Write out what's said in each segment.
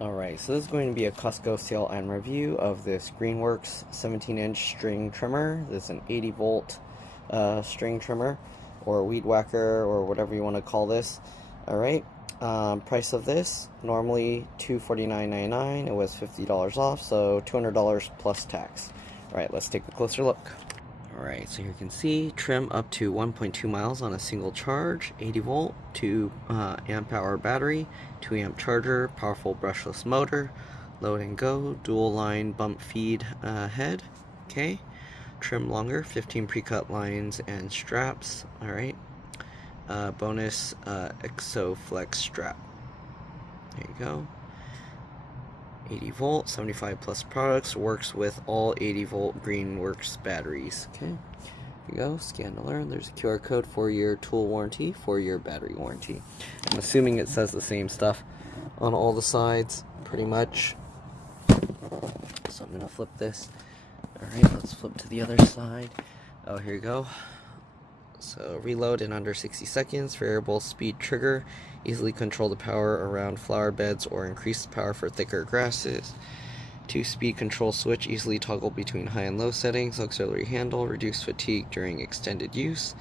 Alright, so this is going to be a Costco sale and review of this Greenworkd 17-inch string trimmer. This is an 80 volt string trimmer, or weed whacker, or whatever you want to call this. Alright, price of this, normally $249.99. It was $50 off, so $200 plus tax. Alright, let's take a closer look. Alright, so here you can see, trim up to 1.2 miles on a single charge, 80 volt, 2 amp hour battery, 2 amp charger, powerful brushless motor, load and go, dual line bump feed head, okay, trim longer, 15 pre-cut lines and straps, alright, bonus ExoFlex strap, there you go. 80 volt, 75 plus products, works with all 80 volt Greenworkd batteries. Okay, here you go, scan to learn. There's a QR code, 4-year tool warranty, 4-year battery warranty. I'm assuming it says the same stuff on all the sides, pretty much. So I'm gonna flip this. Alright, let's flip to the other side. Oh, here you go. So reload in under 60 seconds, variable speed trigger, easily control the power around flower beds or increase the power for thicker grasses. 2-speed control switch, easily toggle between high and low settings, auxiliary handle, reduce fatigue during extended use.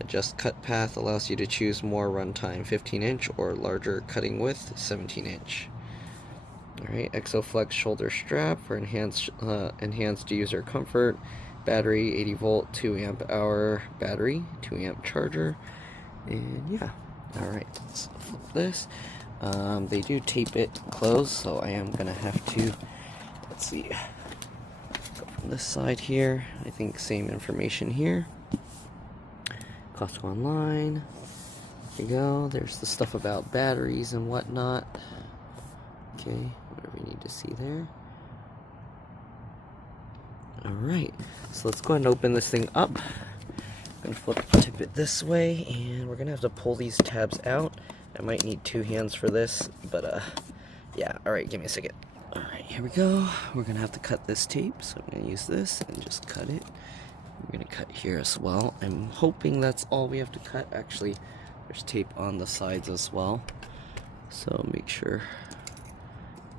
Adjust cut path, allows you to choose more runtime, 15-inch or larger cutting width, 17-inch. Alright, ExoFlex shoulder strap for enhanced user comfort. Battery, 80 volt, 2 amp hour battery, 2 amp charger, and yeah. Alright, let's flip this. They do tape it closed, so I am gonna have to, let's see, go from this side here. I think same information here. Costco online. There you go. There's the stuff about batteries and whatnot. Okay, whatever you need to see there. Alright, so let's go ahead and open this thing up. I'm going to tip it this way, and we're going to have to pull these tabs out. I might need 2 hands for this, but yeah, alright, give me a second. Alright, here we go. We're going to have to cut this tape, so I'm going to use this and just cut it. I'm going to cut here as well. I'm hoping that's all we have to cut. Actually, there's tape on the sides as well, so make sure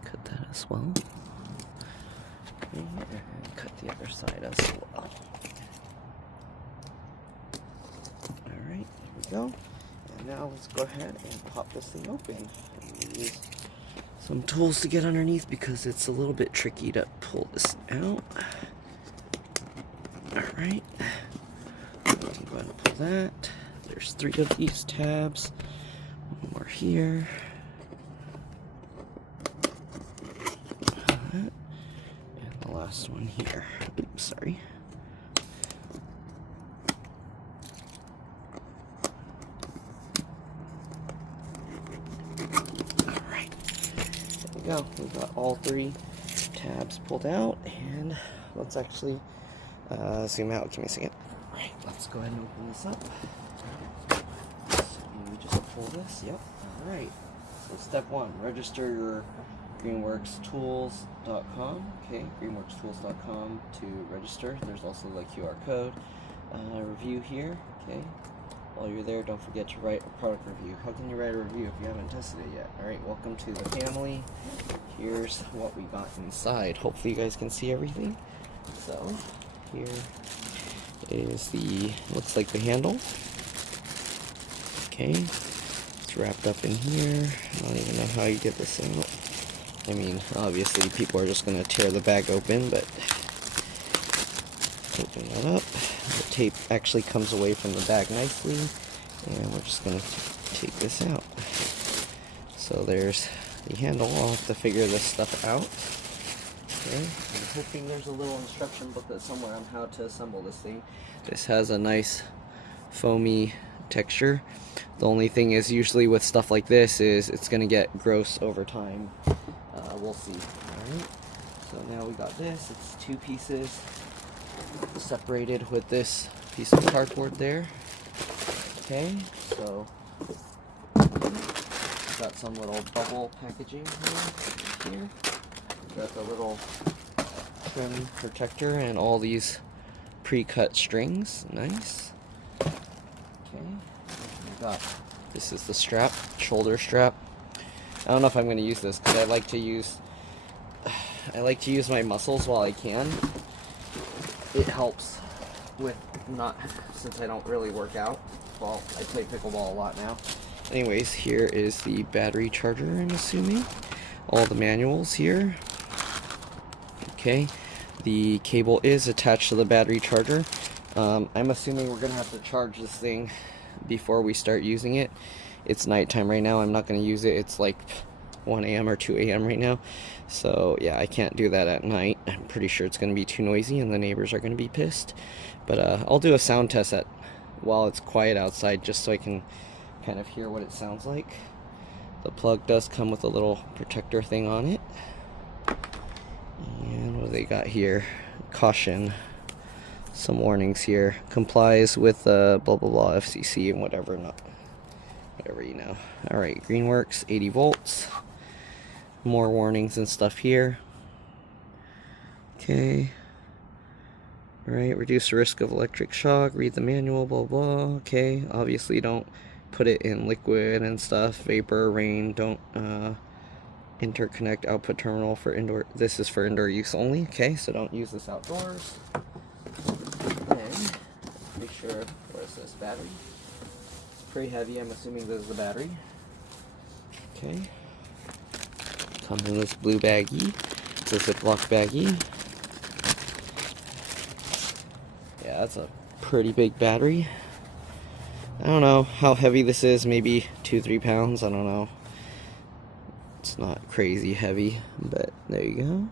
cut that as well. And cut the other side as well. Alright, here we go. And now let's go ahead and pop this thing open. And use some tools to get underneath because it's a little bit tricky to pull this out. Alright. I'm going to go ahead and pull that. There's 3 of these tabs. 1 more here. Last one here. Oops, sorry. Alright. There we go. We got all 3 tabs pulled out, and let's actually zoom out. Give me a second. Alright, let's go ahead and open this up. So we just pull this. Yep. Alright. So step 1, register your Greenworkdtools.com. Okay, Greenworkdtools.com to register. There's also the QR code. Review here. Okay, while you're there, don't forget to write a product review. How can you write a review if you haven't tested it yet? Alright, welcome to the family. Here's what we got inside. Hopefully you guys can see everything. So here is the, looks like the handle. Okay, it's wrapped up in here. I don't even know how you get this out. I mean, obviously people are just going to tear the bag open, but open that up. The tape actually comes away from the bag nicely, and we're just going to take this out. So there's the handle. I'll have to figure this stuff out. Okay, I'm hoping there's a little instruction booklet somewhere on how to assemble this thing. This has a nice foamy texture. The only thing is, usually with stuff like this, is it's going to get gross over time. We'll see. Alright, so now we got this. It's 2 pieces separated with this piece of cardboard there. Okay, so got some little bubble packaging here. Got the little trim protector and all these pre-cut strings. Nice. Okay, we got, this is the strap, shoulder strap. I don't know if I'm going to use this because I like to use my muscles while I can. It helps with not, since I don't really work out. Well, I play pickleball a lot now. Anyways, here is the battery charger, I'm assuming. All the manuals here. Okay, the cable is attached to the battery charger. I'm assuming we're going to have to charge this thing before we start using it. It's nighttime right now. I'm not going to use it. It's like 1 a.m. or 2 a.m. right now. So yeah, I can't do that at night. I'm pretty sure it's going to be too noisy and the neighbors are going to be pissed. But I'll do a sound test while it's quiet outside, just so I can kind of hear what it sounds like. The plug does come with a little protector thing on it. And what do they got here? Caution. Some warnings here. Complies with blah blah blah FCC and whatever, whatever you know. Alright, Greenworkd, 80 volts. More warnings and stuff here. Okay. Alright, reduce the risk of electric shock. Read the manual, blah blah. Okay, obviously don't put it in liquid and stuff. Vapor, rain, don't interconnect output terminal for indoor. This is for indoor use only. Okay, so don't use this outdoors. And make sure, where's this battery? It's pretty heavy. I'm assuming this is the battery. Okay. Comes in this blue baggie. It's a Ziploc baggie. Yeah, that's a pretty big battery. I don't know how heavy this is. Maybe 2-3 pounds. I don't know. It's not crazy heavy, but there you go.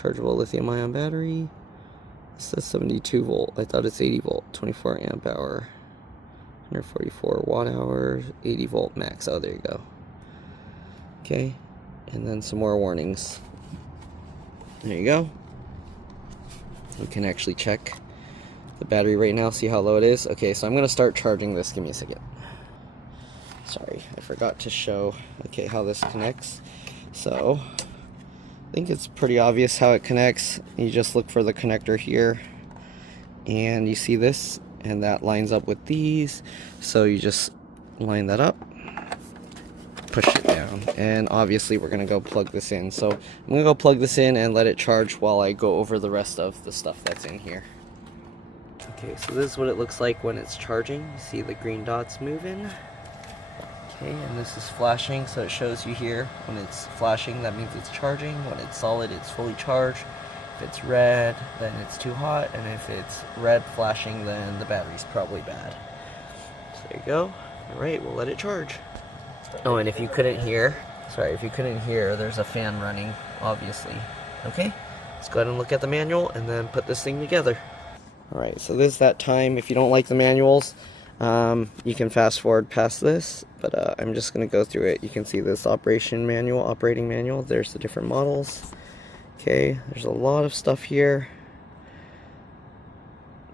Chargeable lithium-ion battery. It says 72 volt. I thought it's 80 volt. 24 amp hour. 144 watt hours. 80 volt max. Oh, there you go. Okay. And then some more warnings. There you go. We can actually check the battery right now, see how low it is. Okay, so I'm going to start charging this. Give me a second. Sorry, I forgot to show how this connects. So I think it's pretty obvious how it connects. You just look for the connector here and you see this, and that lines up with these. So you just line that up, push it down, and obviously we're gonna go plug this in. So I'm gonna go plug this in and let it charge while I go over the rest of the stuff that's in here. Okay, so this is what it looks like when it's charging. You see the green dots moving. Okay, and this is flashing, so it shows you here when it's flashing, that means it's charging. When it's solid, it's fully charged. If it's red, then it's too hot, and if it's red flashing, then the battery's probably bad. So there you go. Alright, we'll let it charge. Oh, and if you couldn't hear, there's a fan running, obviously. Okay, let's go ahead and look at the manual and then put this thing together. Alright, so this is that time. If you don't like the manuals, you can fast forward past this, but I'm just going to go through it. You can see this operating manual. There's the different models. Okay, there's a lot of stuff here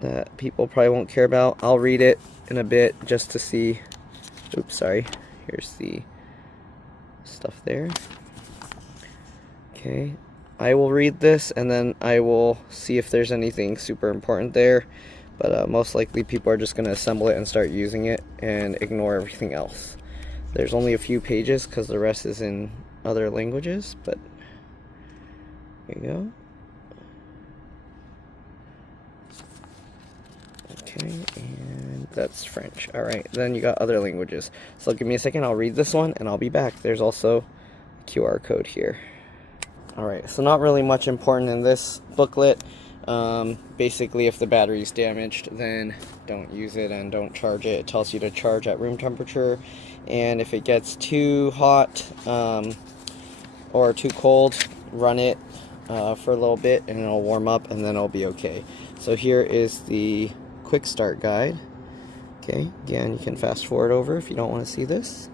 that people probably won't care about. I'll read it in a bit just to see. Oops, sorry. Here's the stuff there. Okay, I will read this and then I will see if there's anything super important there. But most likely people are just going to assemble it and start using it and ignore everything else. There's only a few pages because the rest is in other languages, but there you go. Okay, and that's French. Alright, then you got other languages. So give me a second, I'll read this one and I'll be back. There's also a QR code here. Alright, so not really much important in this booklet. Basically, if the battery's damaged, then don't use it and don't charge it. It tells you to charge at room temperature, and if it gets too hot or too cold, run it for a little bit and it'll warm up and then it'll be okay. So here is the quick start guide. Okay, again, you can fast forward over if you don't want to see this.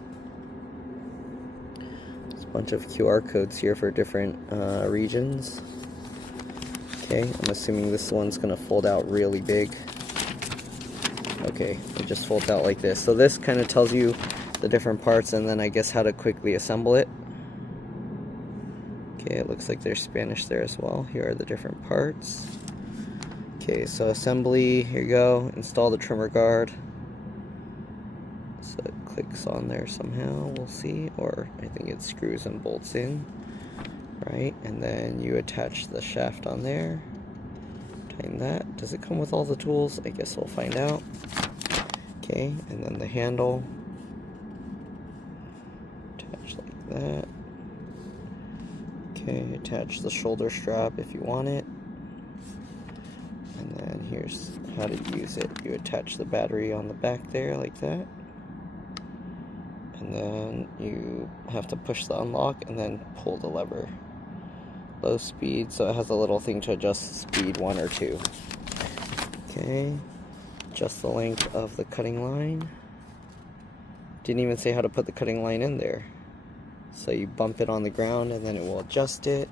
There's a bunch of QR codes here for different regions. Okay, I'm assuming this one's going to fold out really big. Okay, it just folds out like this. So this kind of tells you the different parts and then I guess how to quickly assemble it. Okay, it looks like there's Spanish there as well. Here are the different parts. Okay, so assembly, here you go. Install the trimmer guard. So clicks on there somehow, we'll see, or I think it screws and bolts in, right? And then you attach the shaft on there, tighten that. Does it come with all the tools? I guess we'll find out. Okay, and then the handle, attach like that. Okay, attach the shoulder strap if you want it. And then here's how to use it. You attach the battery on the back there like that. And then you have to push the unlock and then pull the lever. Low speed, so it has a little thing to adjust speed 1 or 2. Okay, adjust the length of the cutting line. Didn't even say how to put the cutting line in there. So you bump it on the ground and then it will adjust it.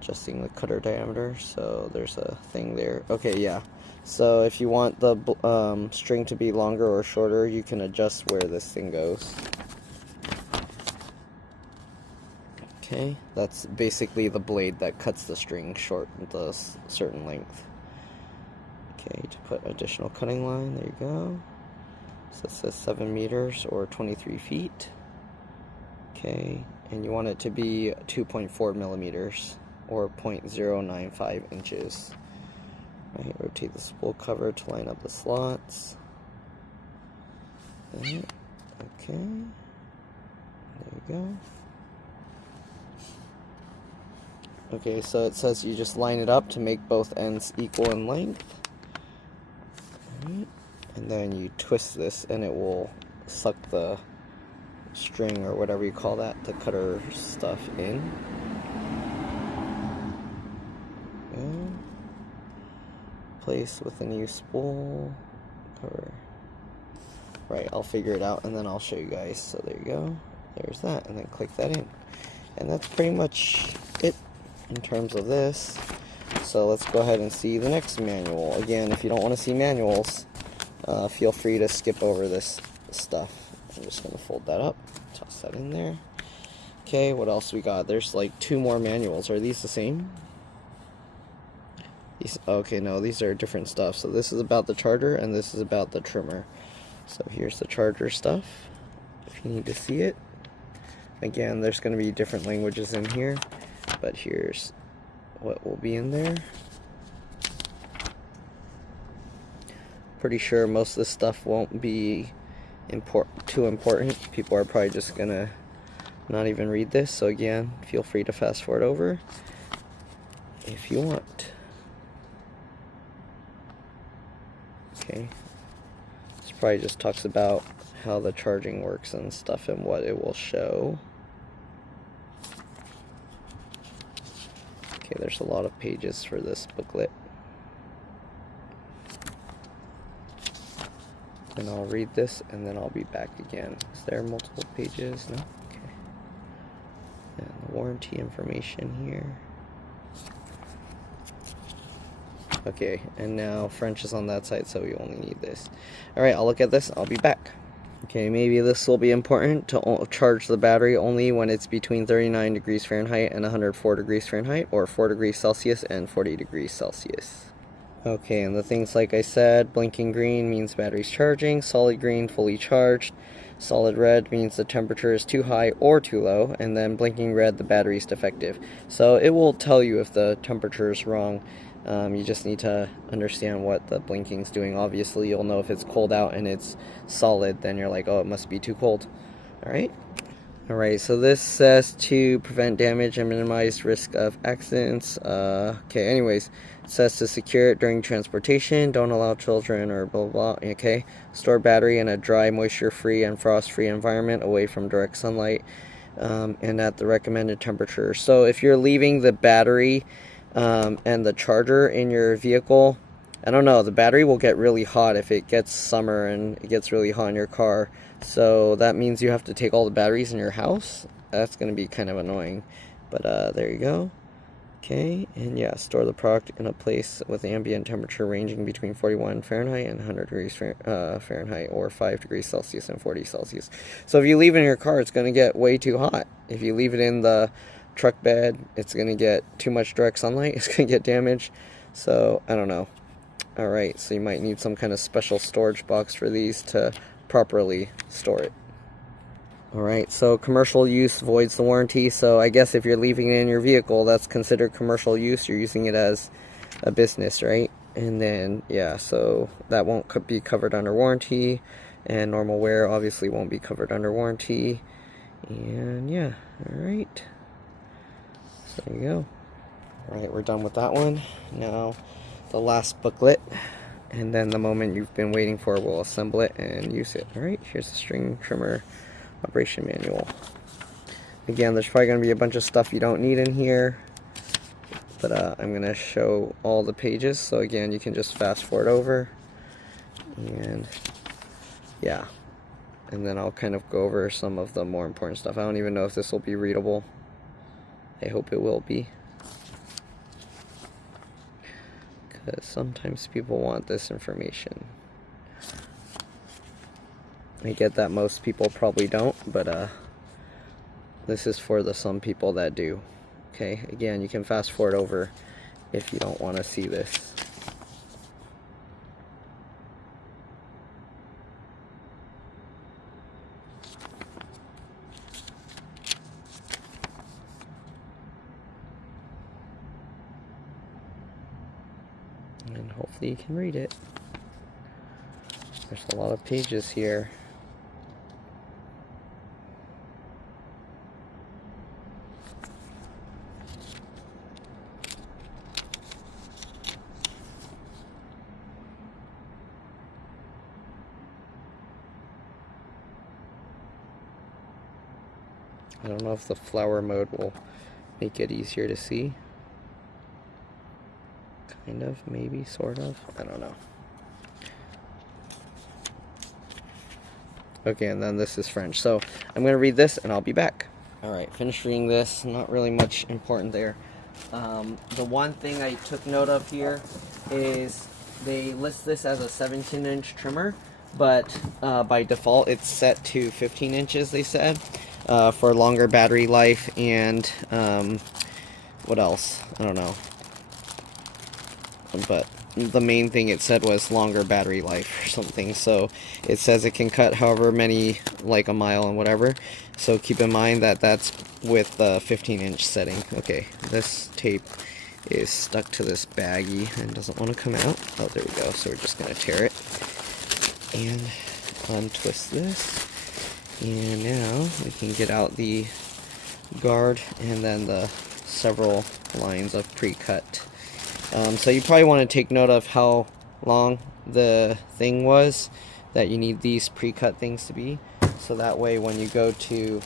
Adjusting the cutter diameter, so there's a thing there. Okay, yeah. So if you want the string to be longer or shorter, you can adjust where this thing goes. Okay, that's basically the blade that cuts the string short the certain length. Okay, to put additional cutting line, there you go. So it says 7 meters or 23 feet. Okay, and you want it to be 2.4 millimeters or 0.095 inches. Right, rotate the spool cover to line up the slots. Okay, there you go. Okay, so it says you just line it up to make both ends equal in length. Right. And then you twist this and it will suck the string or whatever you call that, the cutter stuff in. Okay. Place with a new spool cover. Right, I'll figure it out and then I'll show you guys. So there you go. There's that, and then click that in. And that's pretty much it in terms of this. So let's go ahead and see the next manual. Again, if you don't want to see manuals, feel free to skip over this stuff. I'm just going to fold that up, toss that in there. Okay, what else we got? There's like 2 more manuals. Are these the same? Okay, no, these are different stuff. So this is about the charger and this is about the trimmer. So here's the charger stuff, if you need to see it. Again, there's going to be different languages in here, but here's what will be in there. Pretty sure most of this stuff won't be too important. People are probably just going to not even read this. So again, feel free to fast forward over if you want. Okay, this probably just talks about how the charging works and stuff and what it will show. Okay, there's a lot of pages for this booklet. And I'll read this and then I'll be back again. Is there multiple pages? No? Okay. And the warranty information here. Okay, and now French is on that side, so we only need this. Alright, I'll look at this. I'll be back. Okay, maybe this will be important to charge the battery only when it's between 39 degrees Fahrenheit and 104 degrees Fahrenheit, or 4 degrees Celsius and 40 degrees Celsius. Okay, and the things like I said, blinking green means battery's charging, solid green, fully charged, solid red means the temperature is too high or too low, and then blinking red, the battery's defective. So it will tell you if the temperature is wrong. You just need to understand what the blinking's doing. Obviously, you'll know if it's cold out and it's solid, then you're like, oh, it must be too cold. Alright? Alright, so this says to prevent damage and minimize risk of accidents. Okay, anyways, it says to secure it during transportation, don't allow children or blah, blah, blah. Okay, store battery in a dry, moisture-free, and frost-free environment away from direct sunlight, and at the recommended temperature. So if you're leaving the battery and the charger in your vehicle, I don't know, the battery will get really hot if it gets summer and it gets really hot in your car. So that means you have to take all the batteries in your house. That's going to be kind of annoying. But there you go. Okay, and yeah, store the product in a place with ambient temperature ranging between 41 Fahrenheit and 100 degrees Fahrenheit, or 5 degrees Celsius and 40 Celsius. So if you leave it in your car, it's going to get way too hot. If you leave it in the truck bed, it's going to get too much direct sunlight. It's going to get damaged. So I don't know. Alright, so you might need some kind of special storage box for these to properly store it. Alright, so commercial use voids the warranty. So I guess if you're leaving it in your vehicle, that's considered commercial use. You're using it as a business, right? And then, yeah, so that won't be covered under warranty. And normal wear obviously won't be covered under warranty. And yeah, alright. So there you go. Alright, we're done with that one. Now, the last booklet. And then the moment you've been waiting for, we'll assemble it and use it. Alright, here's the string trimmer operation manual. Again, there's probably going to be a bunch of stuff you don't need in here, but I'm going to show all the pages, so again, you can just fast forward over, and yeah, and then I'll kind of go over some of the more important stuff. I don't even know if this will be readable. I hope it will be, because sometimes people want this information. I get that most people probably don't, but this is for the some people that do. Okay, again, you can fast forward over if you don't want to see this. And hopefully you can read it. There's a lot of pages here. I don't know if the flower mode will make it easier to see. Kind of, maybe, sort of. I don't know. Okay, and then this is French. So I'm going to read this and I'll be back. Alright, finished reading this. Not really much important there. The one thing I took note of here is they list this as a 17-inch trimmer, but by default it's set to 15 inches, they said, for longer battery life and what else? I don't know. But the main thing it said was longer battery life or something. So it says it can cut however many, like a mile and whatever. So keep in mind that that's with the 15-inch setting. Okay, this tape is stuck to this baggie and doesn't want to come out. Oh, there we go. So we're just going to tear it and untwist this. And now we can get out the guard and then the several lines of pre-cut. So you probably want to take note of how long the thing was that you need these pre-cut things to be, so that way when you go to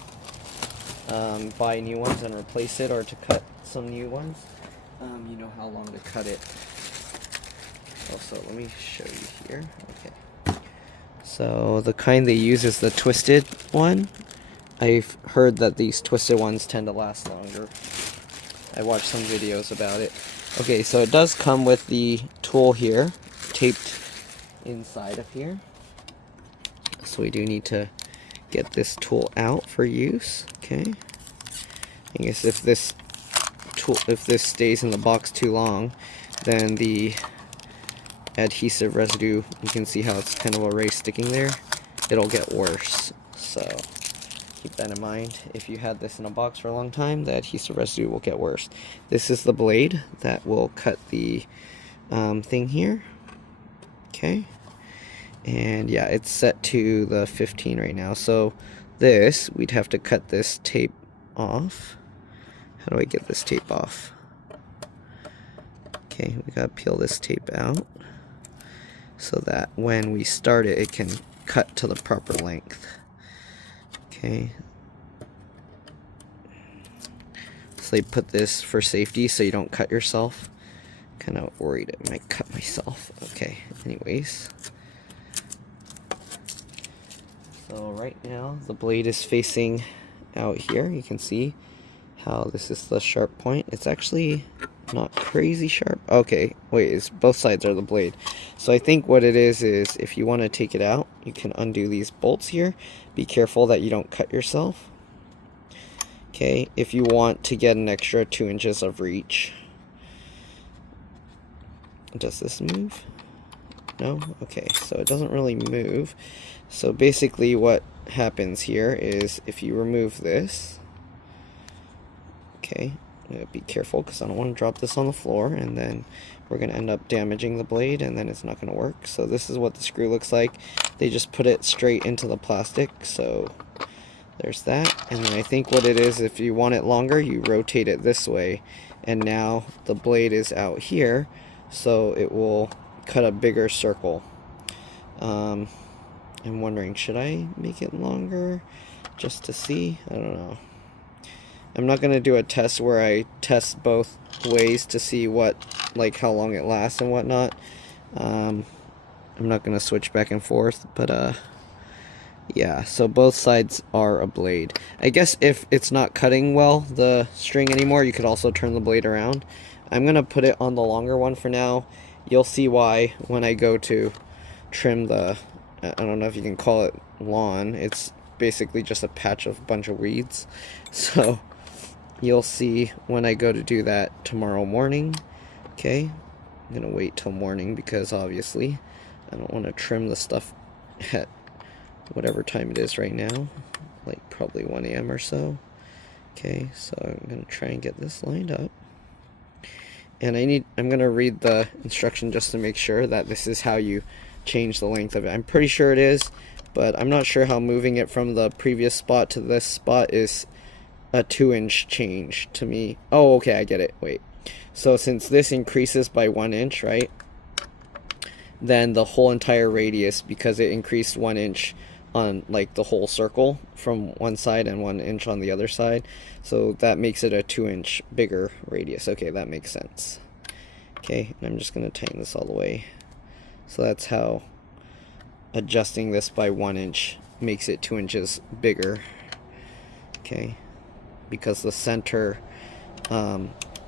buy new ones and replace it, or to cut some new ones, you know how long to cut it. Also, let me show you here. Okay, so the kind they use is the twisted one. I've heard that these twisted ones tend to last longer. I watched some videos about it. Okay, so it does come with the tool here, taped inside of here. So we do need to get this tool out for use. Okay. I guess if this stays in the box too long, then the adhesive residue, you can see how it's kind of a ray sticking there, it'll get worse. So keep that in mind. If you had this in a box for a long time, the adhesive residue will get worse. This is the blade that will cut the thing here. Okay. And yeah, it's set to the 15 right now. So this, we'd have to cut this tape off. How do I get this tape off? Okay, we gotta peel this tape out so that when we start it, it can cut to the proper length. Okay. So they put this for safety so you don't cut yourself. Kind of worried it might cut myself. Okay, anyways. So right now the blade is facing out here. You can see how this is the sharp point. It's actually not crazy sharp. Okay, wait, it's both sides are the blade. So I think what it is if you want to take it out, you can undo these bolts here. Be careful that you don't cut yourself. Okay, if you want to get an extra 2 inches of reach. Does this move? No? Okay, so it doesn't really move. So basically what happens here is if you remove this, okay, be careful because I don't want to drop this on the floor, and then we're going to end up damaging the blade, and then it's not going to work. So this is what the screw looks like. They just put it straight into the plastic, so there's that. And then I think what it is, if you want it longer, you rotate it this way, and now the blade is out here, so it will cut a bigger circle. I'm wondering, should I make it longer just to see? I don't know. I'm not going to do a test where I test both ways to see what, like how long it lasts and whatnot. I'm not going to switch back and forth, but yeah, so both sides are a blade. I guess if it's not cutting well, the string anymore, you could also turn the blade around. I'm going to put it on the longer one for now. You'll see why when I go to trim the, I don't know if you can call it lawn. It's basically just a patch of bunch of weeds. So you'll see when I go to do that tomorrow morning. Okay, I'm going to wait till morning because obviously I don't want to trim the stuff at whatever time it is right now, like probably 1 a.m. or so. Okay, so I'm going to try and get this lined up. And I'm going to read the instruction just to make sure that this is how you change the length of it. I'm pretty sure it is, but I'm not sure how moving it from the previous spot to this spot is a 2-inch change to me. Oh, okay, I get it. Wait. So since this increases by 1 inch, right? Then the whole entire radius, because it increased 1 inch on like the whole circle from one side and 1 inch on the other side, so that makes it a 2-inch bigger radius. Okay, that makes sense. Okay, and I'm just going to tighten this all the way. So that's how adjusting this by 1 inch makes it 2 inches bigger. Okay, because the center,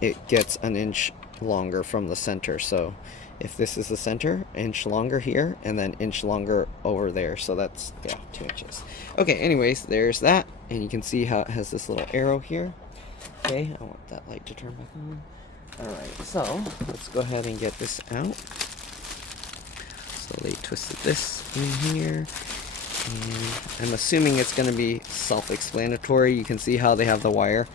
it gets 1 inch longer from the center. So if this is the center, 1 inch longer here, and then 1 inch longer over there. So that's, yeah, 2 inches. Okay, anyways, there's that. And you can see how it has this little arrow here. Okay, I want that light to turn back on. Alright, so let's go ahead and get this out. So they twisted this in here. And I'm assuming it's going to be self-explanatory. You can see how they have the wire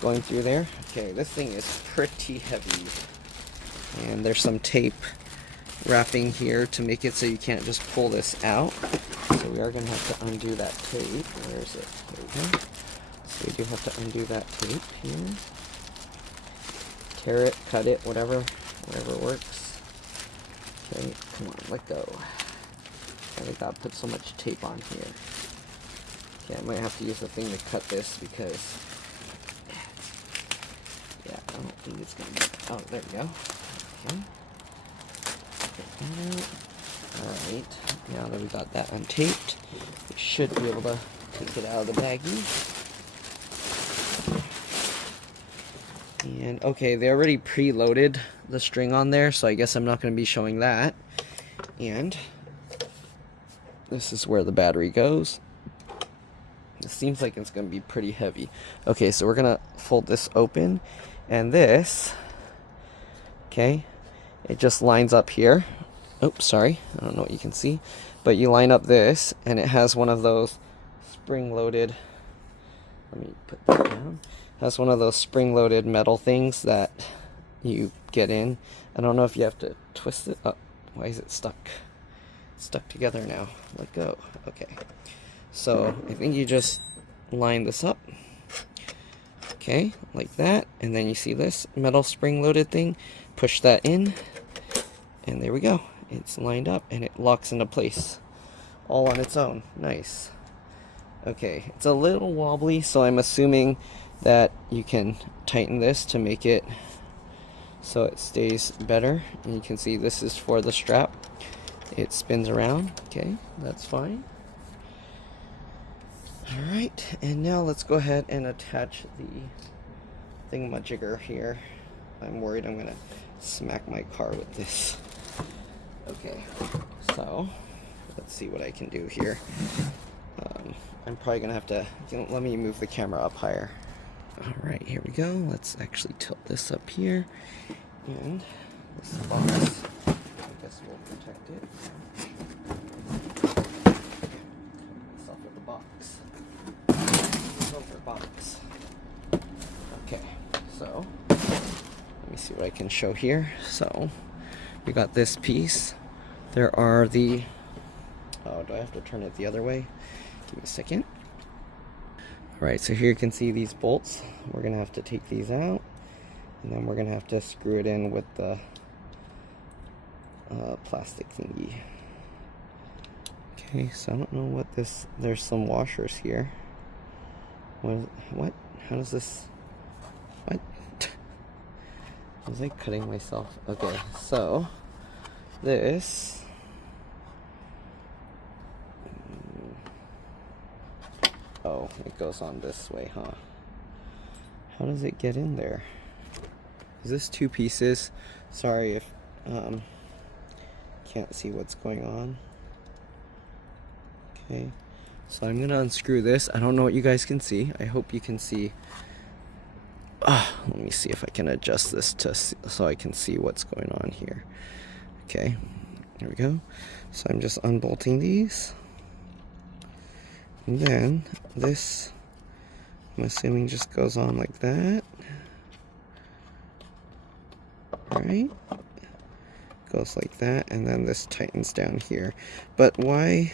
going through there. Okay, this thing is pretty heavy. And there's some tape wrapping here to make it so you can't just pull this out. So we are going to have to undo that tape. Where is it? There we go. So we do have to undo that tape here. Tear it, cut it, whatever works. Okay, come on, let go. I think I'll put so much tape on here. Okay, I might have to use the thing to cut this because, yeah, I don't think it's going to be, oh, there we go. Okay. Get that out. Alright, now that we got that untaped, we should be able to take it out of the baggie. And, okay, they already preloaded the string on there, so I guess I'm not going to be showing that. And this is where the battery goes. It seems like it's going to be pretty heavy. Okay, so we're going to fold this open, and this, okay, it just lines up here. Oops, sorry, I don't know what you can see, but you line up this, and it has one of those spring-loaded, let me put that down, has one of those spring-loaded metal things that you get in. I don't know if you have to twist it up. Why is it stuck? It's stuck together now. Let go. Okay. So I think you just line this up. Okay, like that. And then you see this metal spring-loaded thing. Push that in. And there we go. It's lined up and it locks into place all on its own. Nice. Okay, it's a little wobbly, so I'm assuming that you can tighten this to make it so it stays better. And you can see this is for the strap. It spins around. Okay, that's fine. Alright, and now let's go ahead and attach the thingamajigger here. I'm worried I'm gonna smack my car with this. Okay, so let's see what I can do here. I'm probably gonna have to, let me move the camera up higher. Alright, here we go. Let's actually tilt this up here. And this box this will protect it. Myself with the box. Silver box. Okay, so let me see what I can show here. So we got this piece. There are the, oh, do I have to turn it the other way? Give me a second. Alright, so here you can see these bolts. We're going to have to take these out, and then we're going to have to screw it in with the plastic thingy. Okay, so I don't know what this, there's some washers here. What? How does this, what? Was I cutting myself? Okay, so this, oh, it goes on this way, huh? How does it get in there? Is this two pieces? Sorry if can't see what's going on. Okay, so I'm gonna unscrew this. I don't know what you guys can see. I hope you can see. Let me see if I can adjust this so I can see what's going on here. Okay, there we go. So I'm just unbolting these. And then this, I'm assuming, just goes on like that. Right? Goes like that, and then this tightens down here. But why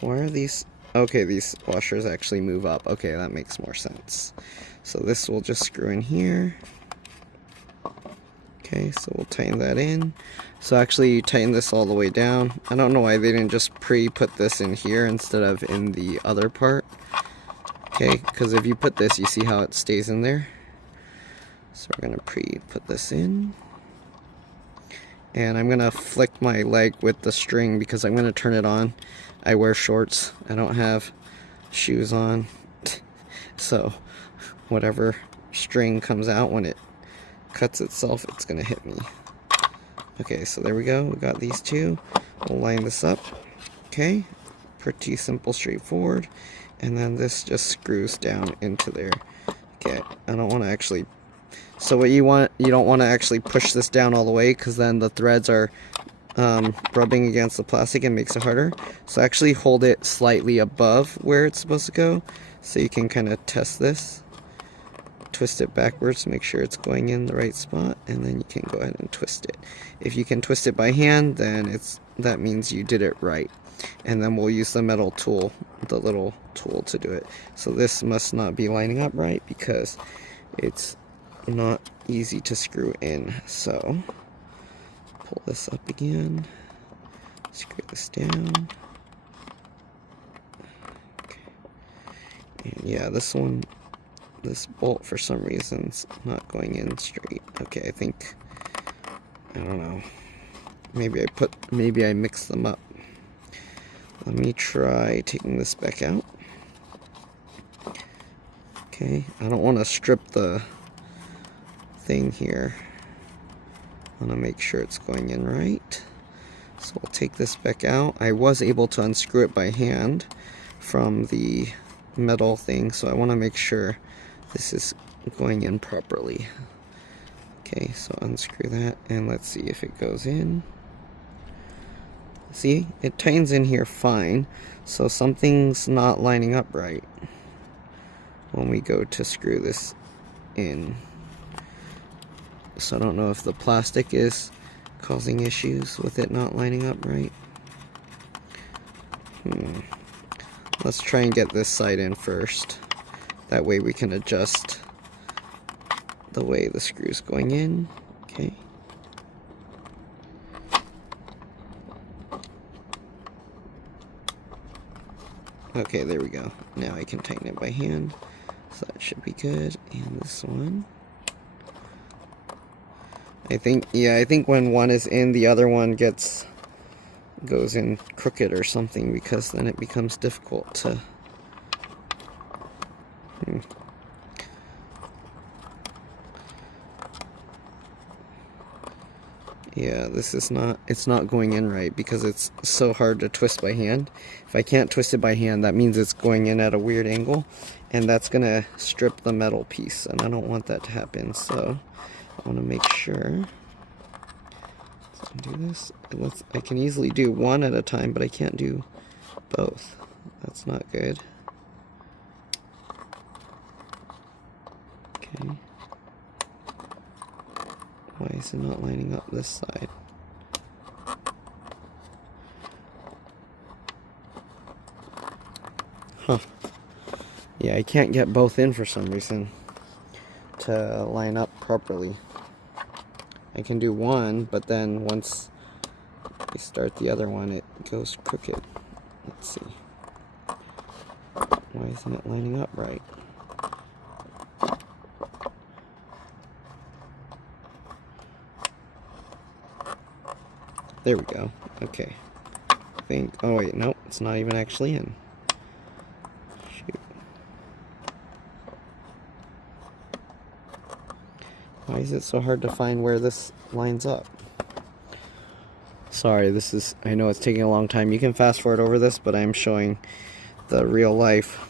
are these, okay, these washers actually move up. Okay, that makes more sense. So this will just screw in here. Okay, so we'll tighten that in. So actually you tighten this all the way down. I don't know why they didn't just pre-put this in here instead of in the other part. Okay, because if you put this, you see how it stays in there. So we're gonna pre-put this in. And I'm gonna flick my leg with the string because I'm gonna turn it on. I wear shorts, I don't have shoes on. So whatever string comes out, when it cuts itself, it's gonna hit me. Okay, so there we go. We got these two. We'll line this up. Okay, pretty simple, straightforward. And then this just screws down into there. Okay, I don't want to actually, so what you don't want to actually push this down all the way, because then the threads are rubbing against the plastic and makes it harder. So actually hold it slightly above where it's supposed to go, so you can kind of test this. Twist it backwards to make sure it's going in the right spot, and then you can go ahead and twist it. If you can twist it by hand, then that means you did it right. And then we'll use the metal tool, the little tool, to do it. So this must not be lining up right because it's not easy to screw in. So pull this up again, screw this down. Okay. And yeah, this bolt for some reason's not going in straight. Okay, I don't know. Maybe I mixed them up. Let me try taking this back out. Okay, I don't want to strip the thing here. I want to make sure it's going in right. So we'll take this back out. I was able to unscrew it by hand from the metal thing, so I want to make sure this is going in properly. Okay, so unscrew that, and let's see if it goes in. See, it tightens in here fine, so something's not lining up right when we go to screw this in. So I don't know if the plastic is causing issues with it not lining up right. Let's try and get this side in first. That way we can adjust the way the screw's going in. Okay. Okay, there we go. Now I can tighten it by hand. So that should be good. And this one. I think when one is in, the other one goes in crooked or something, because then it becomes difficult to Yeah, it's not going in right because it's so hard to twist by hand. If I can't twist it by hand, that means it's going in at a weird angle, and that's gonna strip the metal piece, and I don't want that to happen. So I want to make sure. So can do this. I can easily do one at a time, but I can't do both. That's not good. Okay. Why is it not lining up this side? Huh. Yeah, I can't get both in for some reason to line up properly. I can do one, but then once I start the other one, it goes crooked. Let's see. Why isn't it lining up right? There we go. Okay. I think, oh wait, nope, it's not even actually in. Shoot. Why is it so hard to find where this lines up? Sorry, I know it's taking a long time. You can fast forward over this, but I'm showing the real life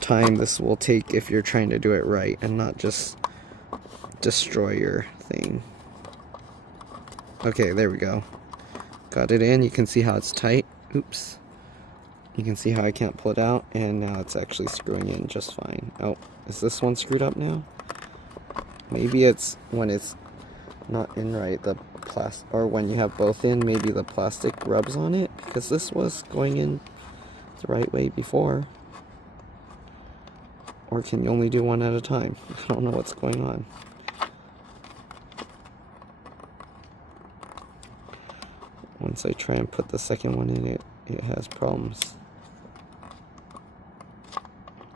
time this will take if you're trying to do it right and not just destroy your thing. Okay, there we go. Got it in. You can see how it's tight. Oops. You can see how I can't pull it out, and now it's actually screwing in just fine. Oh, is this one screwed up now? Maybe it's when it's not in right, or when you have both in, maybe the plastic rubs on it, because this was going in the right way before. Or can you only do one at a time? I don't know what's going on. Once I try and put the second one in, it has problems.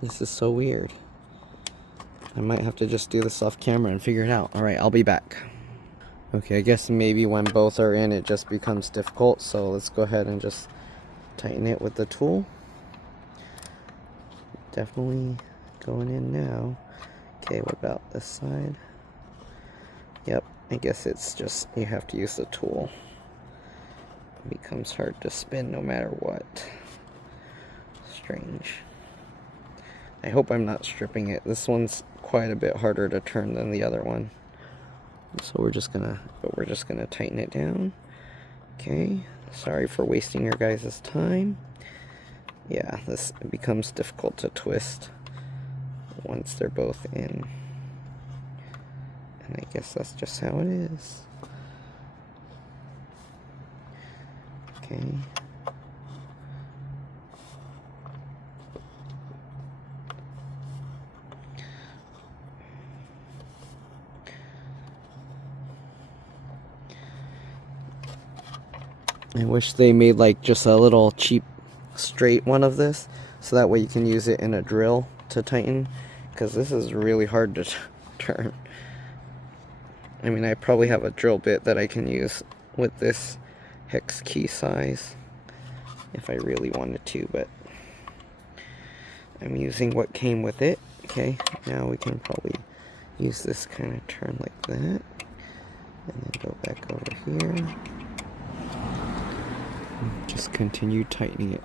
This is so weird. I might have to just do this off camera and figure it out. Alright, I'll be back. Okay, I guess maybe when both are in, it just becomes difficult. So let's go ahead and just tighten it with the tool. Definitely going in now. Okay, what about this side? Yep, I guess it's just, you have to use the tool. It becomes hard to spin no matter what. Strange. I hope I'm not stripping it. This one's quite a bit harder to turn than the other one. So we're just gonna tighten it down. Okay, sorry for wasting your guys' time. Yeah, this becomes difficult to twist once they're both in. And I guess that's just how it is. Okay. I wish they made like just a little cheap straight one of this, so that way you can use it in a drill to tighten, because this is really hard to turn. I mean, I probably have a drill bit that I can use with this hex key size if I really wanted to, but I'm using what came with it. Okay, now we can probably use this kind of turn like that, and then go back over here. Just continue tightening it.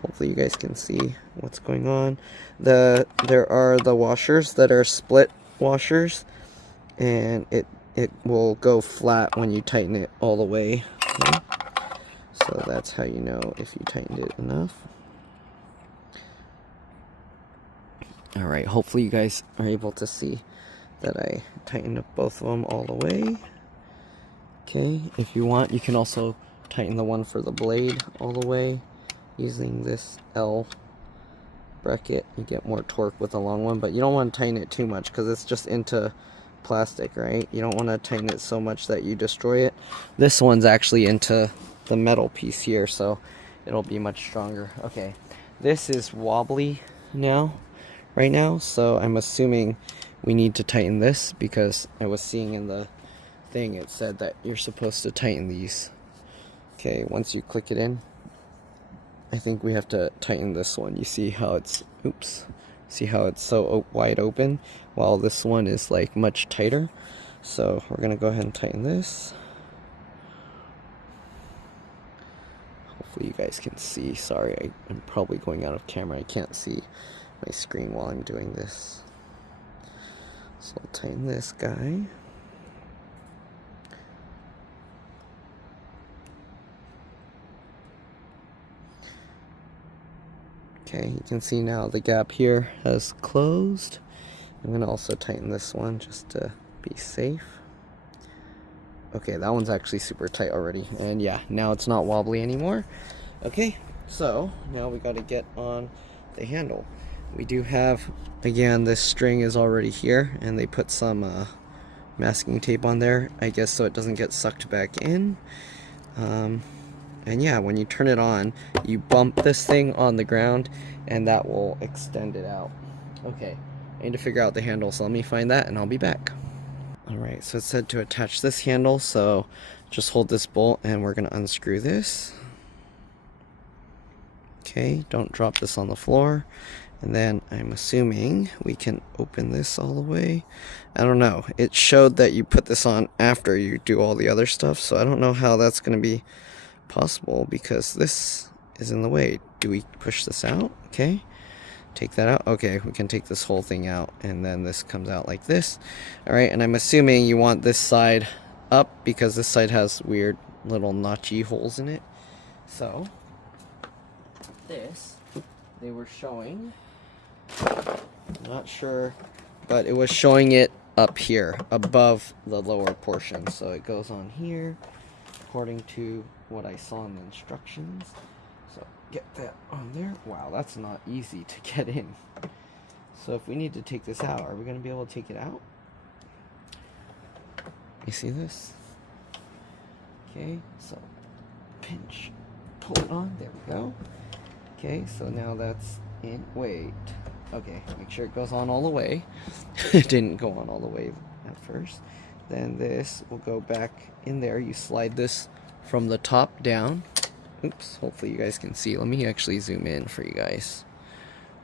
Hopefully you guys can see what's going on. There are the washers that are split washers, and it will go flat when you tighten it all the way. Okay? So that's how you know if you tightened it enough. Alright, hopefully you guys are able to see that I tightened up both of them all the way. Okay, if you want, you can also tighten the one for the blade all the way using this L bracket. You get more torque with the long one, but you don't want to tighten it too much because it's just into plastic, right? You don't want to tighten it so much that you destroy it. This one's actually into the metal piece here, so it'll be much stronger. Okay, this is wobbly right now, so I'm assuming we need to tighten this, because I was seeing in the thing it said that you're supposed to tighten these. Okay, once you click it in, I think we have to tighten this one. You see how it's, oops, see how it's so wide open, while this one is like much tighter. So we're gonna go ahead and tighten this. Hopefully you guys can see. Sorry, I'm probably going out of camera. I can't see my screen while I'm doing this. So I'll tighten this guy. Okay, you can see now the gap here has closed. I'm gonna also tighten this one just to be safe. Okay, that one's actually super tight already. And yeah, now it's not wobbly anymore. Okay, so now we gotta get on the handle. We do have, again, this string is already here, and they put some masking tape on there, I guess, so it doesn't get sucked back in. And yeah, when you turn it on, you bump this thing on the ground, and that will extend it out. Okay, I need to figure out the handle, so let me find that, and I'll be back. Alright, so it said to attach this handle, so just hold this bolt, and we're going to unscrew this. Okay, don't drop this on the floor. And then I'm assuming we can open this all the way. I don't know. It showed that you put this on after you do all the other stuff, so I don't know how that's going to be possible because this is in the way. Do we push this out? Okay. Take that out. Okay, we can take this whole thing out, and then this comes out like this. Alright, and I'm assuming you want this side up because this side has weird little notchy holes in it. So, this, they were showing, I'm not sure, but it was showing it up here above the lower portion, so it goes on here according to what I saw in the instructions. So get that on there. Wow, that's not easy to get in. So if we need to take this out, are we going to be able to take it out? You see this? Okay, so pinch, pull it on, there we go. Okay, so now that's in. Wait. Okay, make sure it goes on all the way. It didn't go on all the way at first. Then this will go back in there. You slide this from the top down. Oops, hopefully you guys can see. Let me actually zoom in for you guys.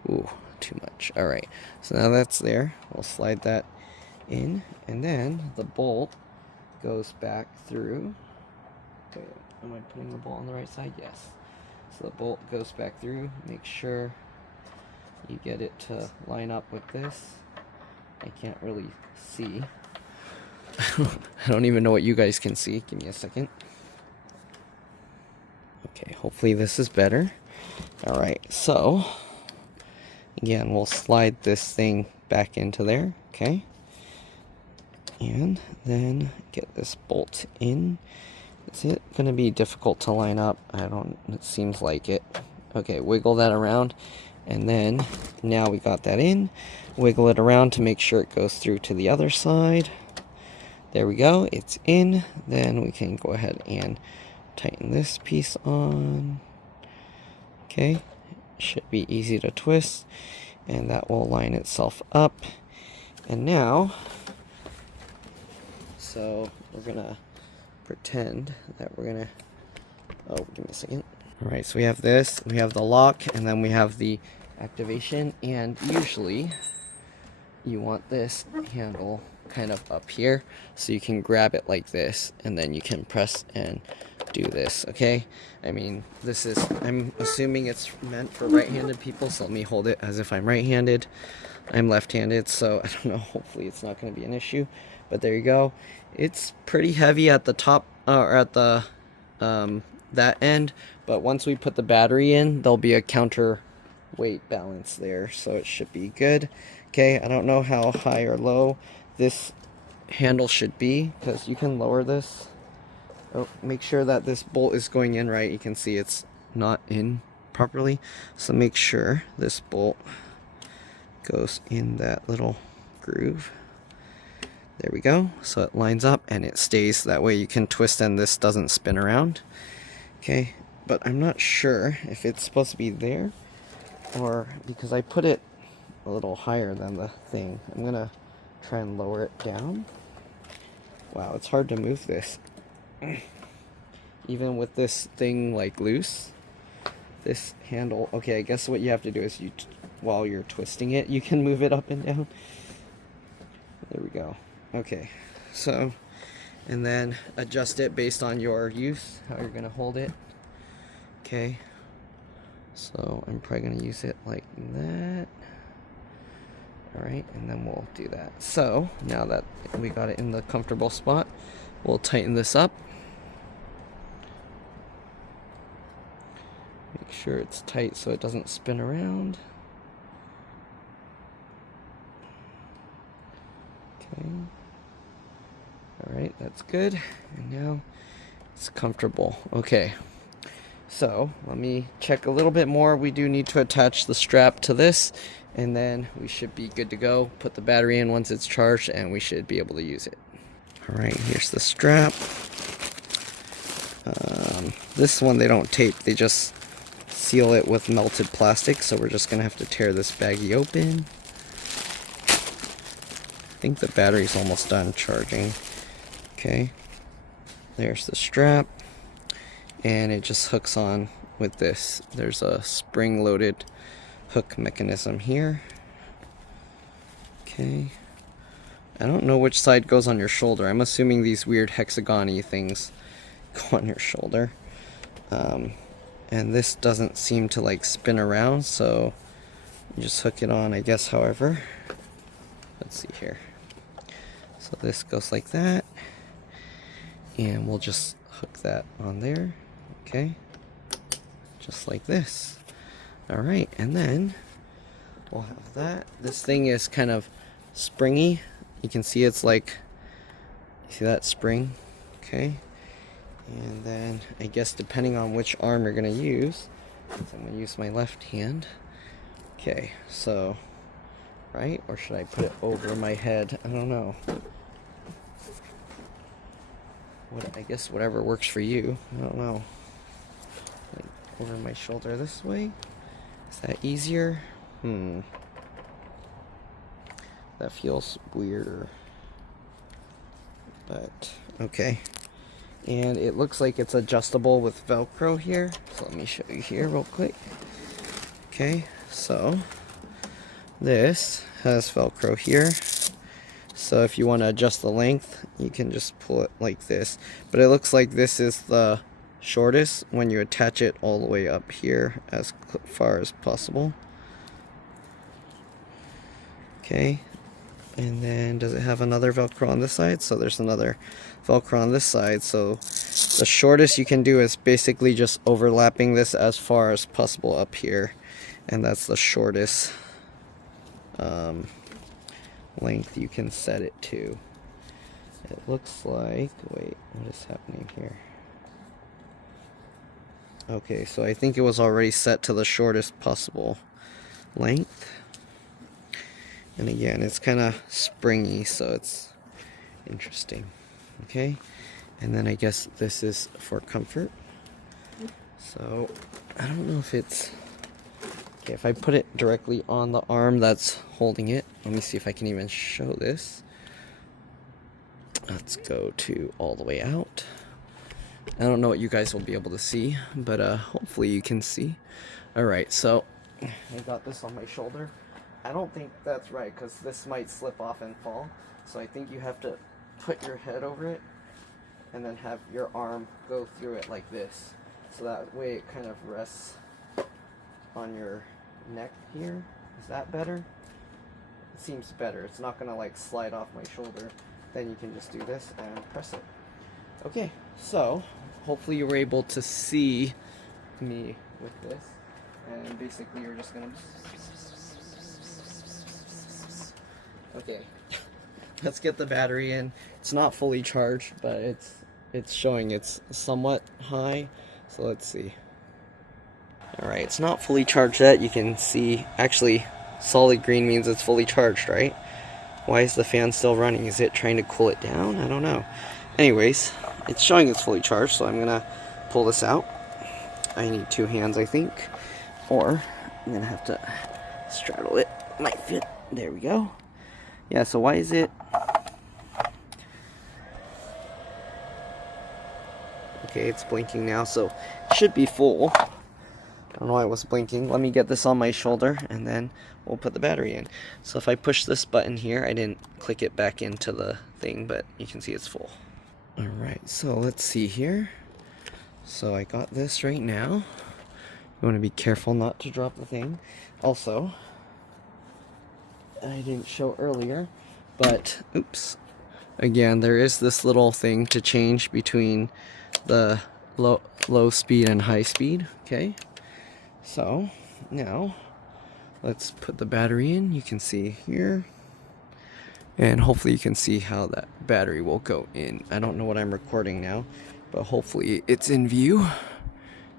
Ooh, too much. Alright, so now that's there. We'll slide that in, and then the bolt goes back through. Wait, am I putting the bolt on the right side? Yes. So the bolt goes back through. Make sure you get it to line up with this. I can't really see. I don't even know what you guys can see. Give me a second. Okay, hopefully this is better. Alright, so again, we'll slide this thing back into there, okay? And then get this bolt in. Is it going to be difficult to line up? It seems like it. Okay, wiggle that around, and then now we got that in. Wiggle it around to make sure it goes through to the other side. There we go, it's in. Then we can go ahead and tighten this piece on. Okay, should be easy to twist, and that will line itself up. And now, so we're gonna pretend that we're gonna, oh, give me a second. Alright, so we have this, we have the lock, and then we have the activation, and usually you want this handle kind of up here so you can grab it like this, and then you can press and do this. Okay, I mean, this is, I'm assuming it's meant for right-handed people, so let me hold it as if I'm right-handed. I'm left-handed, so I don't know, hopefully it's not going to be an issue, but there you go. It's pretty heavy at the top, or at the that end, but once we put the battery in, there'll be a counterweight balance there, so it should be good. Okay, I don't know how high or low this handle should be, because you can lower this. Oh, make sure that this bolt is going in right. You can see it's not in properly, so make sure this bolt goes in that little groove. There we go, so it lines up and it stays, that way you can twist and this doesn't spin around. Okay, but I'm not sure if it's supposed to be there, or because I put it a little higher than the thing. I'm gonna try and lower it down. Wow, it's hard to move this. Even with this thing like loose, this handle, okay, I guess what you have to do is while you're twisting it, you can move it up and down. There we go. Okay, so, and then adjust it based on your use, how you're gonna hold it. Okay, so I'm probably gonna use it like that. Alright, and then we'll do that. So, now that we got it in the comfortable spot, we'll tighten this up. Make Make sure it's tight so it doesn't spin around. Okay. Alright, that's good. And now it's comfortable. Okay. So, let me check a little bit more. We do need to attach the strap to this, and then we should be good to go. Put the battery in once it's charged, and we should be able to use it. Alright, here's the strap. This one they don't tape, they just seal it with melted plastic, so we're just going to have to tear this baggie open. I think the battery's almost done charging. Okay, there's the strap, and it just hooks on with this. There's a spring-loaded hook mechanism here. Okay, I don't know which side goes on your shoulder. I'm assuming these weird hexagon-y things go on your shoulder. And this doesn't seem to like spin around, so you just hook it on, I guess, however. Let's see here. So this goes like that, and we'll just hook that on there. Okay, just like this. Alright, and then we'll have that. This thing is kind of springy. You can see it's like, you see that spring? Okay. And then, I guess depending on which arm you're going to use, I'm going to use my left hand. Okay, so, right? Or should I put it over my head? I don't know. I guess whatever works for you. I don't know. Like over my shoulder this way? Is that easier? That feels weirder. But, okay. And it looks like it's adjustable with Velcro here. So let me show you here real quick. Okay, so this has Velcro here. So if you want to adjust the length, you can just pull it like this. But it looks like this is the shortest when you attach it all the way up here as far as possible. Okay. And then does it have another Velcro on this side? So there's another Velcro on this side. So the shortest you can do is basically just overlapping this as far as possible up here. And that's the shortest length you can set it to. It looks like, wait, what is happening here? Okay, so I think it was already set to the shortest possible length. And again, it's kind of springy, so it's interesting. Okay, and then I guess this is for comfort. So I don't know if it's okay. If I put it directly on the arm that's holding it, let me see if I can even show this. Let's go to all the way out. I don't know what you guys will be able to see, but hopefully you can see. Alright, so I got this on my shoulder. I don't think that's right, because this might slip off and fall. So I think you have to put your head over it and then have your arm go through it like this. So that way it kind of rests on your neck here. Is that better? It seems better. It's not going to like slide off my shoulder. Then you can just do this and press it. Okay, so hopefully you were able to see me with this. And basically you're just going to... Okay, let's get the battery in. It's not fully charged, but it's showing it's somewhat high. So let's see. Alright, it's not fully charged yet. You can see, actually, solid green means it's fully charged, right? Why is the fan still running? Is it trying to cool it down? I don't know. Anyways, it's showing it's fully charged, so I'm gonna pull this out. I need two hands, I think. Or, I'm gonna have to straddle it. Might fit. There we go. Yeah, so why is it... Okay, it's blinking now, so it should be full. I don't know why it was blinking. Let me get this on my shoulder, and then we'll put the battery in. So if I push this button here, I didn't click it back into the thing, but you can see it's full. Alright, so let's see here. So I got this right now. You want to be careful not to drop the thing. Also, I didn't show earlier, but oops, again, there is this little thing to change between the low speed and high speed. Okay, So now let's put the battery in. You can see here, and hopefully you can see how that battery will go in. I don't know what I'm recording now, but hopefully it's in view.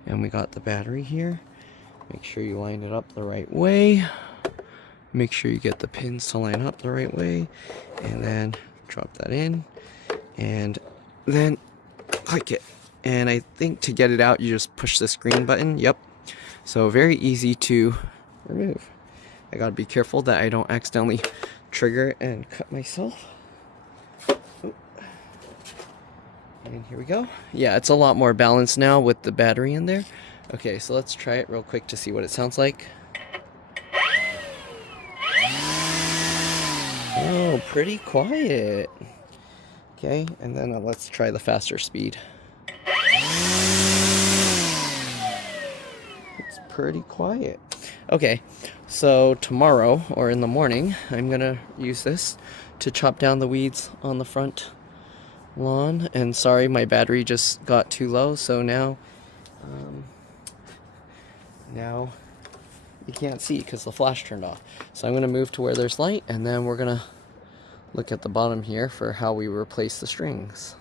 And we got the battery here. Make sure you line it up the right way. Make sure you get the pins to line up the right way, and then drop that in, and then click it. And I think to get it out, you just push this green button. Yep. So very easy to remove. I gotta be careful that I don't accidentally trigger it and cut myself. Oop. And here we go. Yeah, it's a lot more balanced now with the battery in there. Okay, so let's try it real quick to see what it sounds like. Oh, pretty quiet. Okay, and then let's try the faster speed. It's pretty quiet. Okay, so tomorrow or in the morning, I'm gonna use this to chop down the weeds on the front lawn. And sorry, my battery just got too low, so now you can't see because the flash turned off. So I'm gonna move to where there's light, and then we're gonna look at the bottom here for how we replace the strings.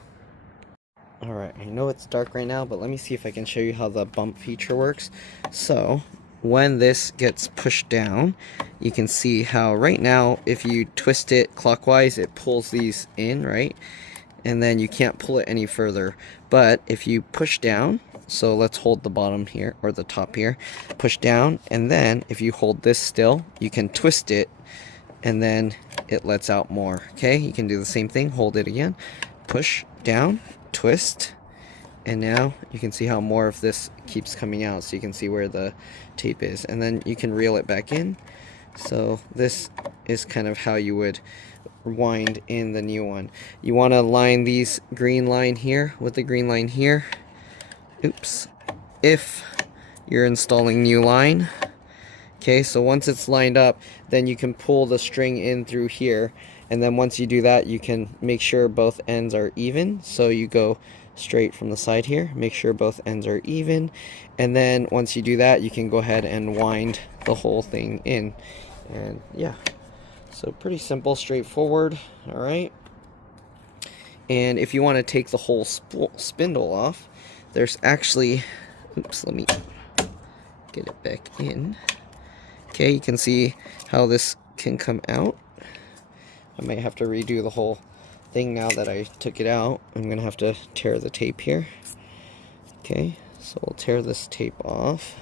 Alright, I know it's dark right now, but let me see if I can show you how the bump feature works. So when this gets pushed down, you can see how right now if you twist it clockwise, it pulls these in, right? And then you can't pull it any further. But if you push down, so let's hold the bottom here, or the top here, push down, and then if you hold this still, you can twist it, and then it lets out more. Okay, you can do the same thing, hold it again, push down, twist, and now you can see how more of this keeps coming out, so you can see where the tape is, and then you can reel it back in. So this is kind of how you would wind in the new one. You want to line these green line here with the green line here. Oops. If you're installing new line. Okay, so once it's lined up, then you can pull the string in through here, and then once you do that, you can make sure both ends are even. So you go straight from the side here, make sure both ends are even, and then once you do that, you can go ahead and wind the whole thing in. And yeah, so pretty simple, straightforward. All right, and if you want to take the whole spindle off, there's actually, oops, let me get it back in. Okay, you can see how this can come out. I might have to redo the whole thing now that I took it out. I'm gonna have to tear the tape here. Okay, so we'll tear this tape off.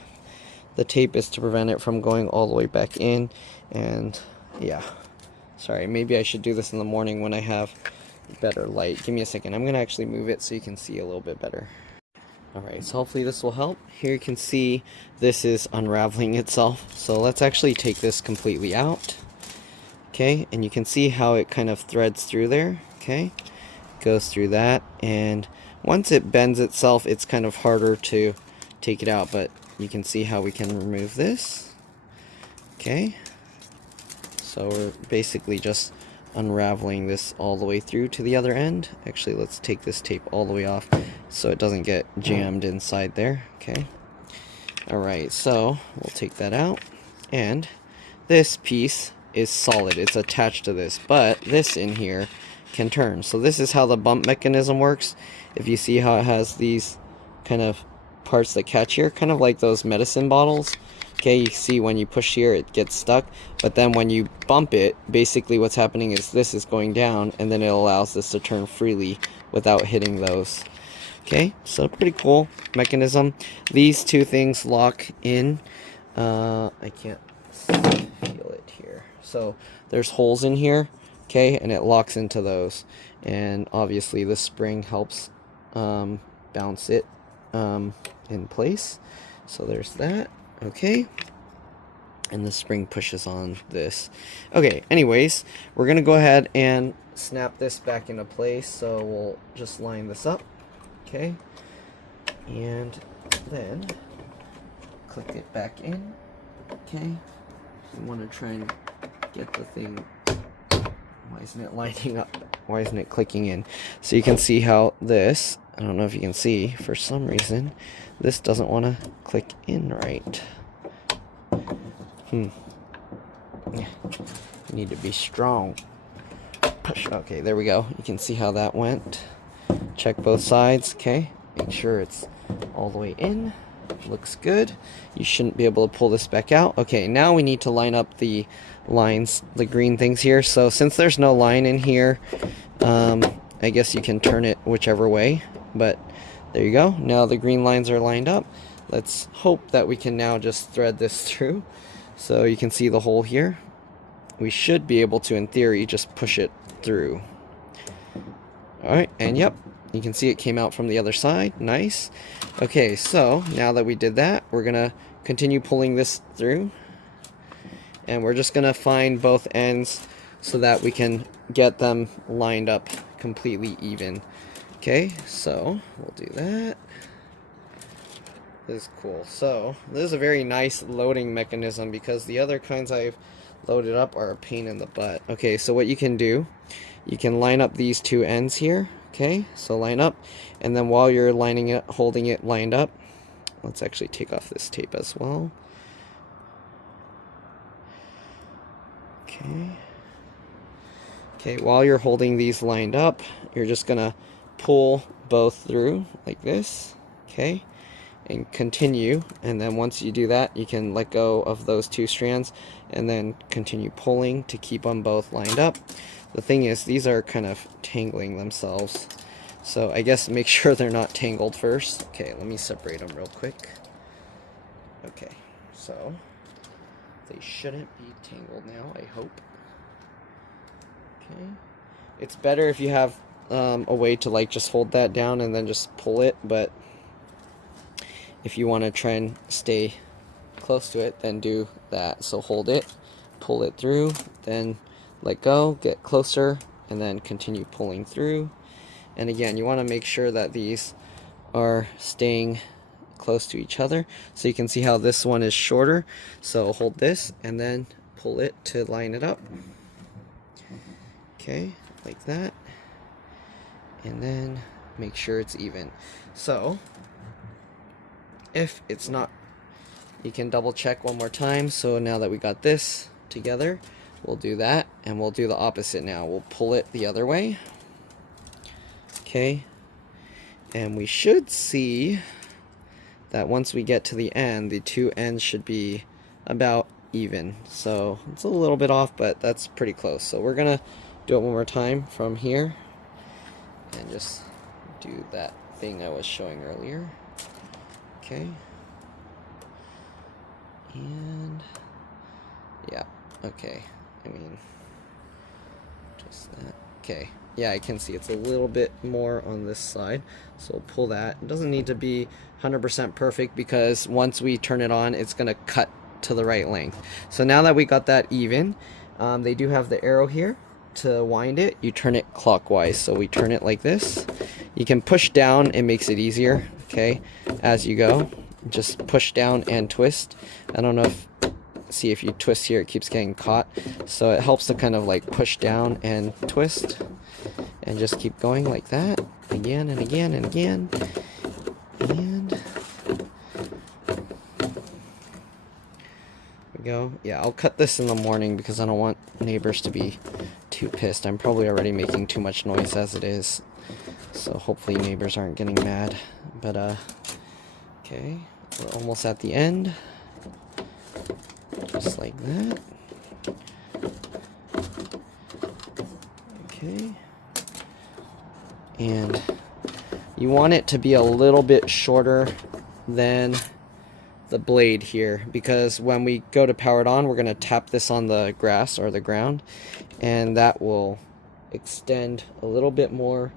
The tape is to prevent it from going all the way back in, and yeah, sorry, maybe I should do this in the morning when I have better light. Give me a second, I'm gonna actually move it so you can see a little bit better. Alright, so hopefully this will help. Here you can see this is unraveling itself. So let's actually take this completely out. Okay, and you can see how it kind of threads through there. Okay, goes through that, and once it bends itself, it's kind of harder to take it out, but you can see how we can remove this. Okay, so we're basically just unraveling this all the way through to the other end. Actually, let's take this tape all the way off so it doesn't get jammed inside there. Okay, alright, so we'll take that out, and this piece is solid, it's attached to this, but this in here can turn. So this is how the bump mechanism works. If you see how it has these kind of parts that catch here, kind of like those medicine bottles. Okay, you see when you push here it gets stuck, but then when you bump it, basically what's happening is this is going down, and then it allows this to turn freely without hitting those. Okay, so pretty cool mechanism. These two things lock in. I can't feel it here. So there's holes in here, okay, and it locks into those. And obviously this spring helps bounce it in place. So there's that. Okay, and the spring pushes on this. Okay, anyways, we're gonna go ahead and snap this back into place. So we'll just line this up. Okay, and then click it back in. Okay, we want to try and get the thing. Why isn't it lining up? Why isn't it clicking in? So you can see how this, I don't know if you can see, for some reason this doesn't want to click in right. You need to be strong. Push. Okay, there we go. You can see how that went. Check both sides. Okay, make sure it's all the way in. Looks good. You shouldn't be able to pull this back out. Okay, now we need to line up the lines, the green things here. So since there's no line in here, I guess you can turn it whichever way, but there you go. Now the green lines are lined up. Let's hope that we can now just thread this through. So you can see the hole here. We should be able to, in theory, just push it through. Alright, and yep, you can see it came out from the other side. Nice. Okay, so now that we did that, we're gonna continue pulling this through, and we're just gonna find both ends so that we can get them lined up completely even. Okay, so we'll do that. This is cool. So this is a very nice loading mechanism, because the other kinds I've loaded up are a pain in the butt. Okay, so what you can do, you can line up these two ends here. Okay, so line up, and then while you're lining it, holding it lined up, let's actually take off this tape as well. Okay. Okay, while you're holding these lined up, you're just gonna pull both through like this. Okay, and continue, and then once you do that, you can let go of those two strands and then continue pulling to keep them both lined up. The thing is, these are kind of tangling themselves, so I guess make sure they're not tangled first. Okay, let me separate them real quick. Okay, so they shouldn't be tangled now, I hope. Okay, it's better if you have a way to like just hold that down and then just pull it, but if you want to try and stay close to it, then do that. So hold it, pull it through, then let go, get closer, and then continue pulling through. And again, you want to make sure that these are staying close to each other. So you can see how this one is shorter. So hold this and then pull it to line it up. Okay, like that. And then make sure it's even. So if it's not, you can double check one more time. So now that we got this together, we'll do that, and we'll do the opposite now. We'll pull it the other way. Okay, and we should see that once we get to the end, the two ends should be about even. So it's a little bit off, but that's pretty close. So we're gonna do it one more time from here and just do that thing I was showing earlier. Okay, and yeah, okay, I mean, just that. Okay, yeah, I can see it's a little bit more on this side, so we'll pull that. It doesn't need to be 100% perfect, because once we turn it on, it's gonna cut to the right length. So now that we got that even, they do have the arrow here to wind it. You turn it clockwise, so we turn it like this. You can push down, it makes it easier. Okay, as you go, just push down and twist. I don't know if, see, if you twist here, it keeps getting caught, so it helps to kind of like push down and twist, and just keep going like that, again and again and again, and there we go. Yeah, I'll cut this in the morning because I don't want neighbors to be too pissed. I'm probably already making too much noise as it is, so hopefully neighbors aren't getting mad. But okay, we're almost at the end, just like that. Okay, and you want it to be a little bit shorter than the blade here, because when we go to power it on, we're going to tap this on the grass or the ground, and that will extend a little bit more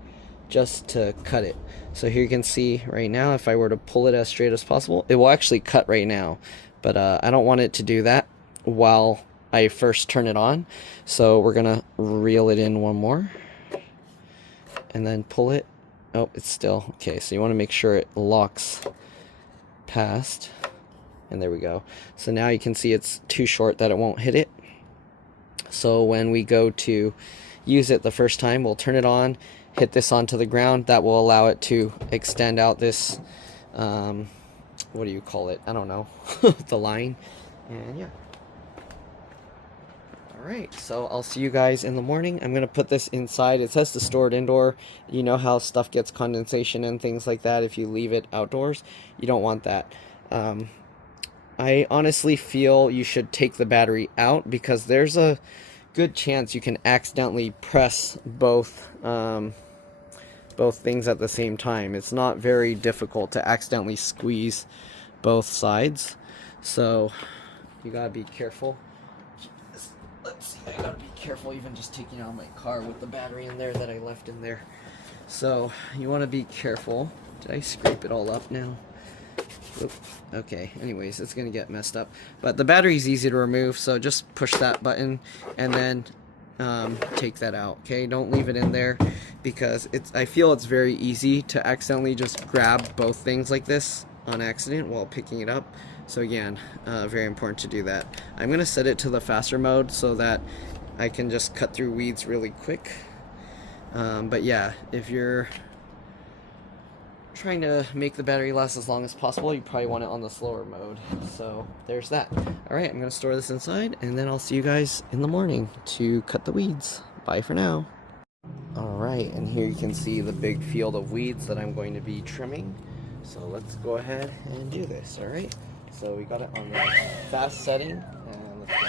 just to cut it. So here you can see right now, if I were to pull it as straight as possible, it will actually cut right now, but I don't want it to do that while I first turn it on. So we're gonna reel it in one more and then pull it. Oh, it's still okay, so you want to make sure it locks past, and there we go. So now you can see it's too short that it won't hit it. So when we go to use it the first time, we'll turn it on, hit this onto the ground. That will allow it to extend out this, what do you call it? I don't know, the line. And yeah, Alright, so I'll see you guys in the morning. I'm going to put this inside. It says to store it indoor. You know how stuff gets condensation and things like that if you leave it outdoors? You don't want that. I honestly feel you should take the battery out because there's a good chance you can accidentally press both things at the same time. It's not very difficult to accidentally squeeze both sides, so you gotta be careful. Let's see, I gotta be careful even just taking out my car with the battery in there that I left in there. So you want to be careful. Did I scrape it all up now? Oop. Okay, anyways, it's gonna get messed up, but the battery's easy to remove, so just push that button and then take that out. Okay, don't leave it in there because I feel it's very easy to accidentally just grab both things like this on accident while picking it up. So again, very important to do that. I'm gonna set it to the faster mode so that I can just cut through weeds really quick. But yeah, if you're trying to make the battery last as long as possible, you probably want it on the slower mode. So there's that. Alright, I'm going to store this inside, and then I'll see you guys in the morning to cut the weeds. Bye for now. Alright, and here you can see the big field of weeds that I'm going to be trimming. So let's go ahead and do this, alright? So we got it on the fast setting, and let's go.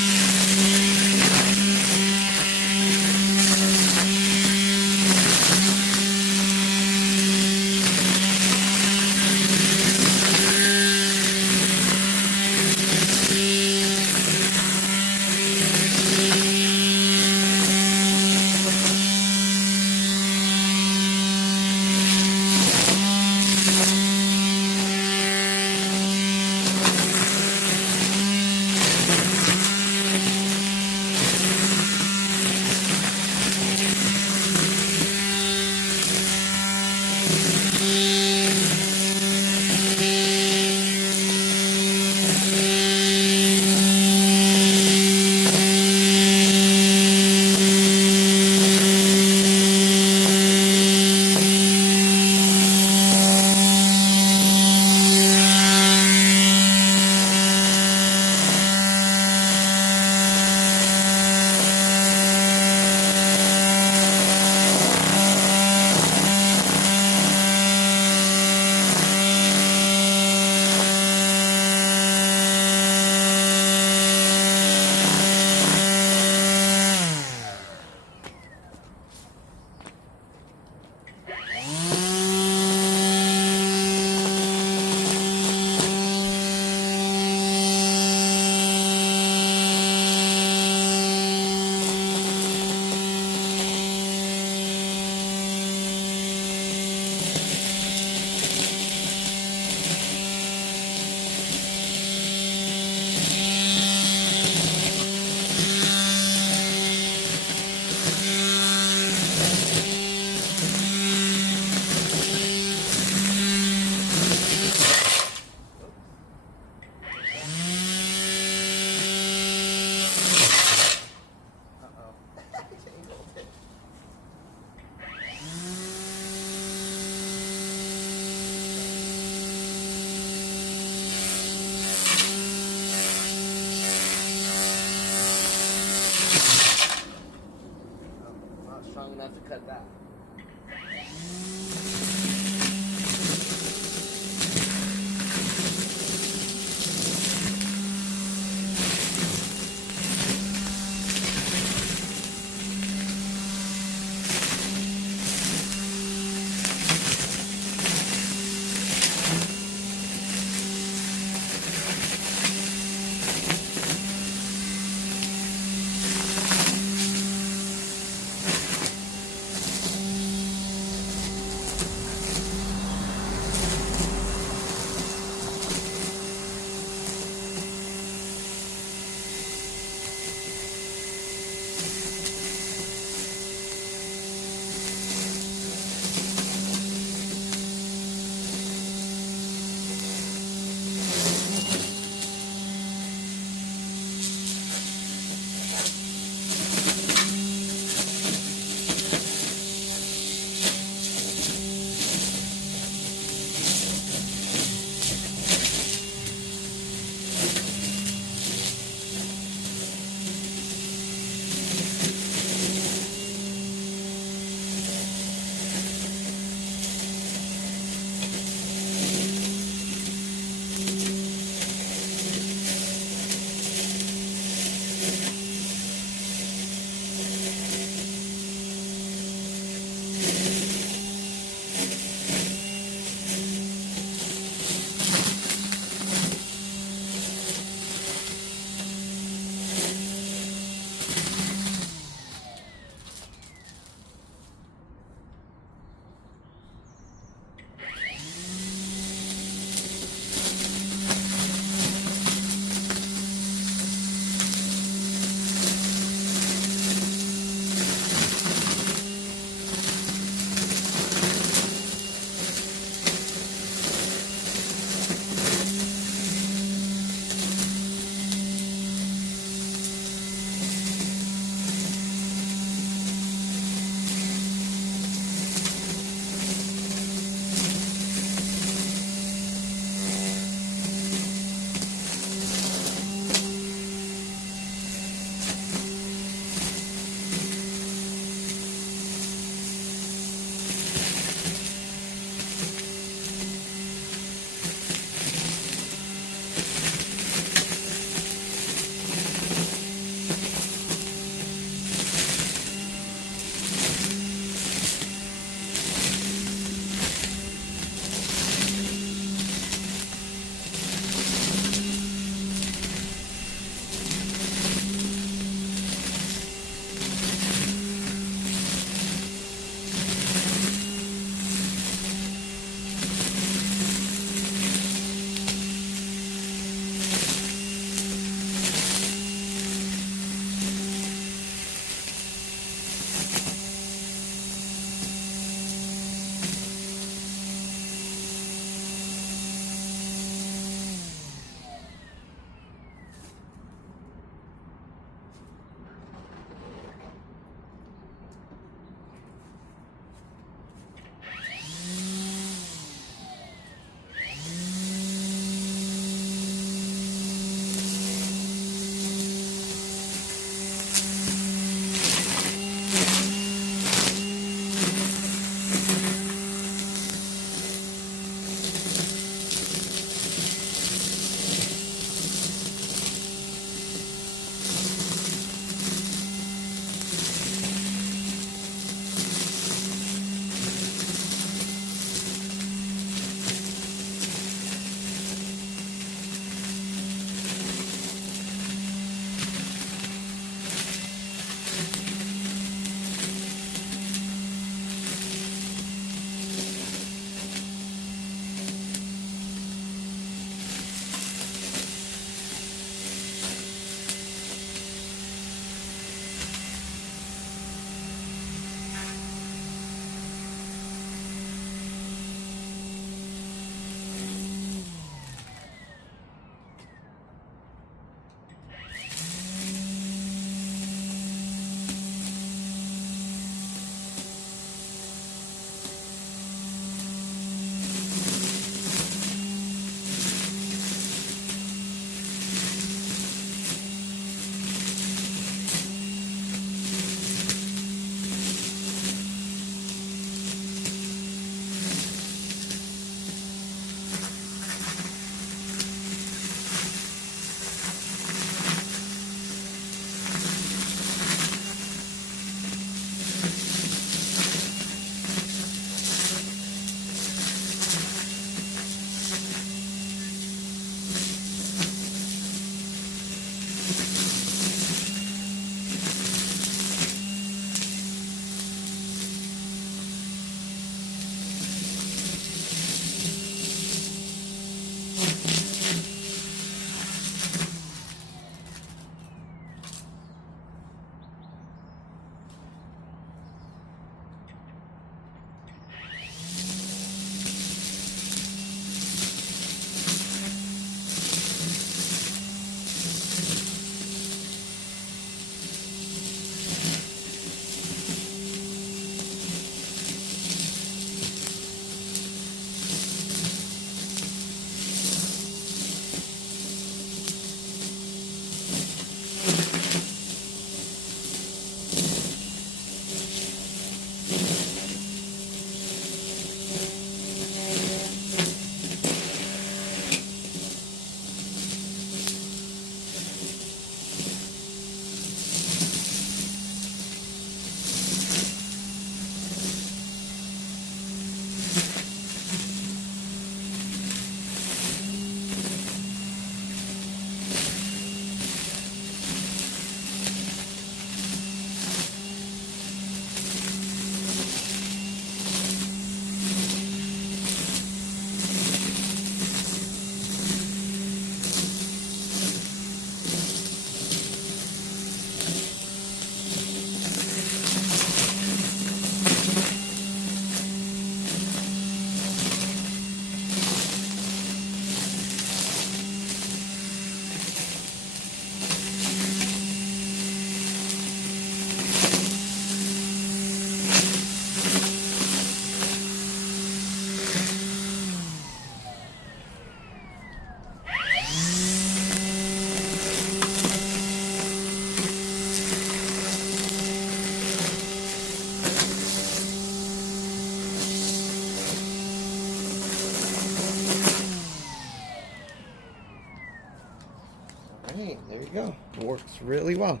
Alright, there you go. It works really well.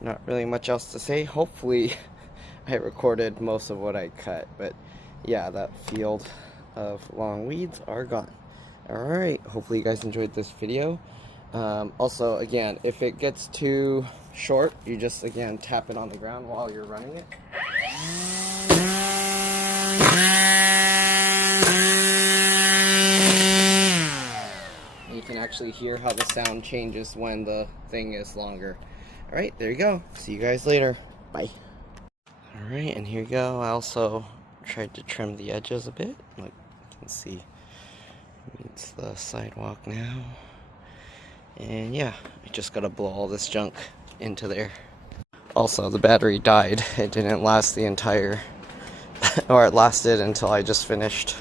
Not really much else to say. Hopefully I recorded most of what I cut, but yeah, that field of long weeds are gone. Alright, hopefully you guys enjoyed this video. Also, again, if it gets too short, you just, again, tap it on the ground while you're running it. You can actually hear how the sound changes when the thing is longer. Alright, there you go. See you guys later. Bye. Alright, and here you go. I also tried to trim the edges a bit. Like you can see, it's the sidewalk now. And yeah, I just gotta blow all this junk into there. Also, the battery died. It didn't last the entire, or it lasted until I just finished